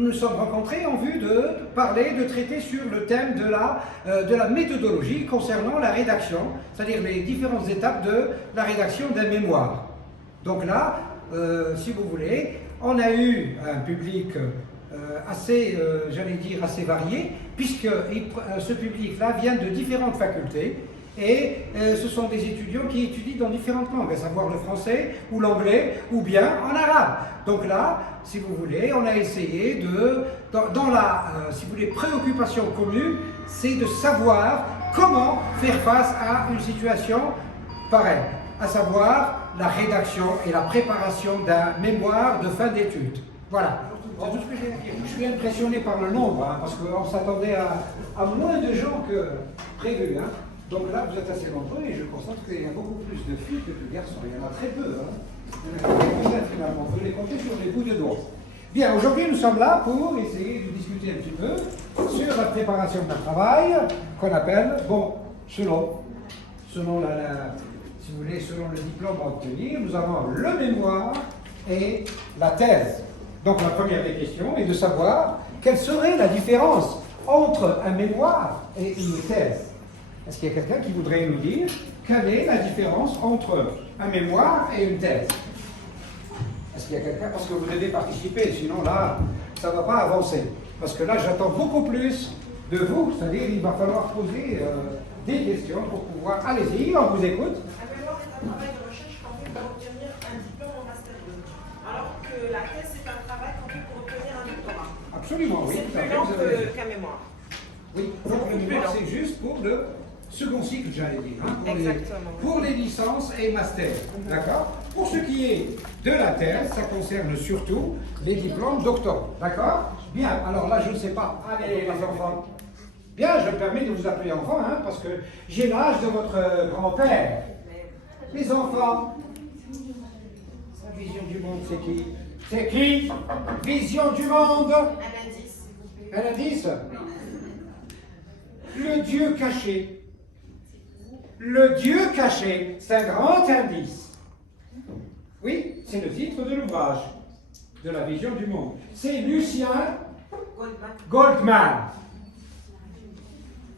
nous nous sommes rencontrés en vue de parler, de traiter sur le thème de la méthodologie concernant la rédaction, c'est-à-dire les différentes étapes de la rédaction d'un mémoire. Donc là, si vous voulez, on a eu un public assez, j'allais dire, assez varié, puisque ce public-là vient de différentes facultés. Et ce sont des étudiants qui étudient dans différentes langues, à savoir le français ou l'anglais ou bien en arabe. Donc là, si vous voulez, on a essayé dans la, si vous voulez, préoccupation commune, c'est de savoir comment faire face à une situation pareille, à savoir la rédaction et la préparation d'un mémoire de fin d'études. Voilà. C'est tout ce que j'ai à dire. Je suis impressionné par le nombre, hein, parce qu'on s'attendait à moins de gens que prévu. Hein. Donc là, vous êtes assez nombreux et je constate qu'il y a beaucoup plus de filles que de garçons. Il y en a très peu. Hein. Il y en a quelques-uns finalement. Vous les comptez sur les bouts de doigts. Bien, aujourd'hui, nous sommes là pour essayer de discuter un petit peu sur la préparation d'un travail qu'on appelle, bon, selon si vous voulez, selon le diplôme à obtenir, nous avons le mémoire et la thèse. Donc la première des questions est de savoir quelle serait la différence entre un mémoire et une thèse. Est-ce qu'il y a quelqu'un qui voudrait nous dire quelle est la différence entre un mémoire et une thèse? Est-ce qu'il y a quelqu'un? Parce que vous devez participer, sinon là, ça ne va pas avancer. Parce que là, j'attends beaucoup plus de vous, c'est-à-dire il va falloir poser des questions pour pouvoir... Allez-y, on vous écoute. Un mémoire est un travail de recherche qu'on fait pour obtenir un diplôme en Master 2, alors que la thèse, c'est un travail qu'on fait pour obtenir un doctorat. Absolument, oui. C'est plus long qu'un mémoire. Oui, donc le mémoire, c'est juste pour le second cycle, j'allais dire, hein, pour les licences et masters, d'accord? Pour ce qui est de la thèse, ça concerne surtout les diplômes doctoraux, d'accord? Bien, alors là, je ne sais pas. Allez, les enfants. Bien, je me permets de vous appeler enfant, hein, parce que j'ai l'âge de votre grand-père. Les enfants. La vision du monde, c'est qui? C'est qui? Vision du monde. Un indice. Un indice? Le Dieu caché. Le Dieu caché, c'est un grand indice. Oui, c'est le titre de l'ouvrage, de la vision du monde. C'est Lucien Goldman.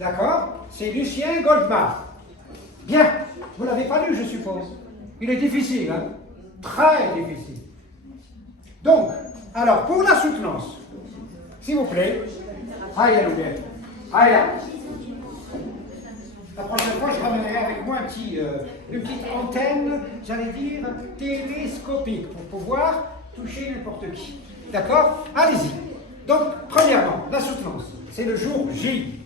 D'accord? C'est Lucien Goldman. Bien, vous ne l'avez pas lu, je suppose. Il est difficile, hein? Très difficile. Donc, alors, pour la soutenance, s'il vous plaît, Aya Louis. Aya. La prochaine fois, je ramènerai avec moi une petite antenne, j'allais dire, télescopique, pour pouvoir toucher n'importe qui. D'accord? Allez-y. Donc, premièrement, la soutenance. C'est le jour J.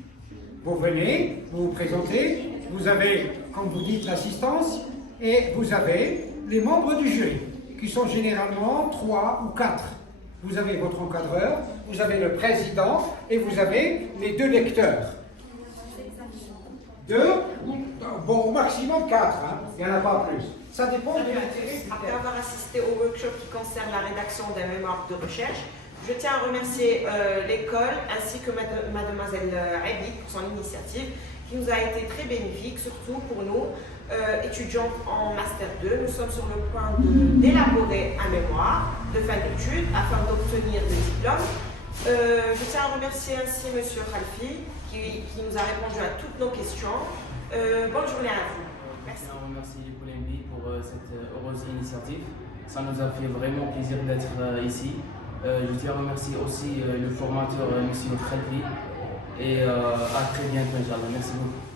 Vous venez, vous vous présentez, vous avez, comme vous dites, l'assistance, et vous avez les membres du jury, qui sont généralement 3 ou 4. Vous avez votre encadreur, vous avez le président, et vous avez les 2 lecteurs. 2, bon, au maximum 4, hein. Il n'y en a pas plus. Ça dépend de l'intérêt. Après avoir assisté au workshop qui concerne la rédaction d'un mémoire de recherche, je tiens à remercier l'école ainsi que mademoiselle Abi pour son initiative qui nous a été très bénéfique, surtout pour nous, étudiants en Master 2. Nous sommes sur le point d'élaborer un mémoire de fin d'études afin d'obtenir le diplôme. Je tiens à remercier ainsi M. Khalfi qui nous a répondu à toutes nos questions. Bonne journée à vous. Merci. Merci pour l'invite, pour cette heureuse initiative. Ça nous a fait vraiment plaisir d'être ici. Je tiens à remercier aussi le formateur M. Khalfi et à très bientôt, Inch'Allah. Merci beaucoup.